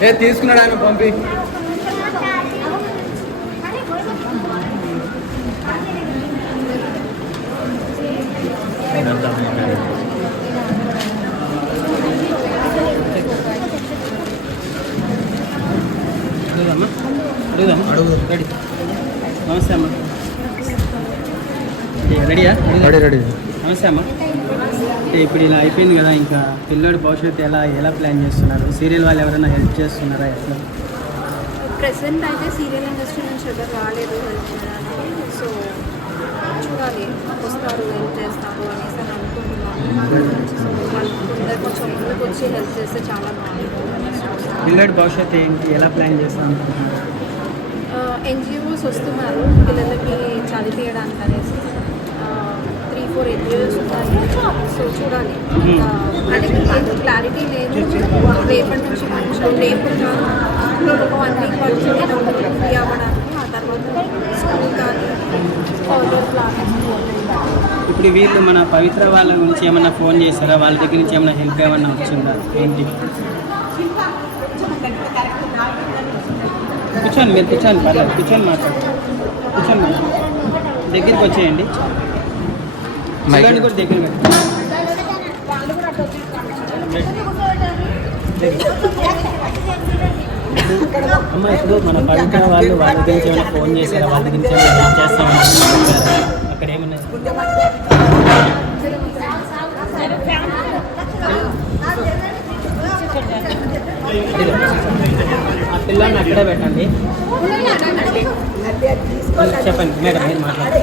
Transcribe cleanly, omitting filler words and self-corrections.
తీసుకున్నాడు ఆయన పంపి. అడుగు. రెడీ. నమస్తే అమ్మ. రెడీయా? రెడీ. నమస్తే అమ్మ. ఇప్పుడు ఇలా అయిపోయింది కదా, ఇంకా పిల్లడి భవిష్యత్తు ఎలా ప్లాన్ చేస్తున్నారు? సీరియల్ వాళ్ళు ఎవరైనా హెల్ప్ చేస్తున్నారా? ఎట్లా? ప్రెసెంట్ అయితే సీరియల్ ఇండస్ట్రీ నుంచి ఎవరు రాలేదు హెల్ప్ చేయడానికి. సో చూడాలి, వస్తారు హెల్ప్ చేస్తారు అనేసి అని అనుకుంటున్నాను. సో వాళ్ళు కొంచెం ముందుకు వచ్చి హెల్ప్ చేస్తే చాలా బాగుంటుంది. పిల్లడి భవిష్యత్తు ఏంటి, ఎలా ప్లాన్ చేస్తాను అనుకుంటున్నారు? ఎన్జిఓస్ వస్తున్నారు పిల్లలకి చదివేయడానికి అనేసి. 3-4 ఎన్జిఓస్ ఉన్నాయి. సో చూడాలి, అంటే క్లారిటీ లేదు. రేపటి నుంచి కొంచెం రేపు ఒక 1 వీక్ పడుతుంది నేను ఫ్రీ అవ్వడానికి. ఆ తర్వాత స్కూల్ కానీ ఇప్పుడు వీళ్ళు మన పవిత్ర వాళ్ళ గురించి ఏమన్నా ఫోన్ చేస్తారా? వాళ్ళ దగ్గర నుంచి ఏమైనా హెల్ప్ ఏమన్నా వచ్చిందా ఏంటి? కూర్చోండి, మీరు కూర్చోండి, పర్లేదు, కూర్చొని కూర్చొని దగ్గరికి వచ్చేయండి. కూడా దగ్గర అమ్మ, ఇప్పుడు మన పవిత్ర వాళ్ళ గురించి ఏమైనా ఫోన్ చేశారా? వాళ్ళ గురించి ఏమైనా హెల్ప్ చేస్తామని అక్కడ ఏమన్నా ఆ పిల్లల్ని అక్కడే పెట్టండి. చెప్పండి మేడం, మీరు మాట్లాడండి.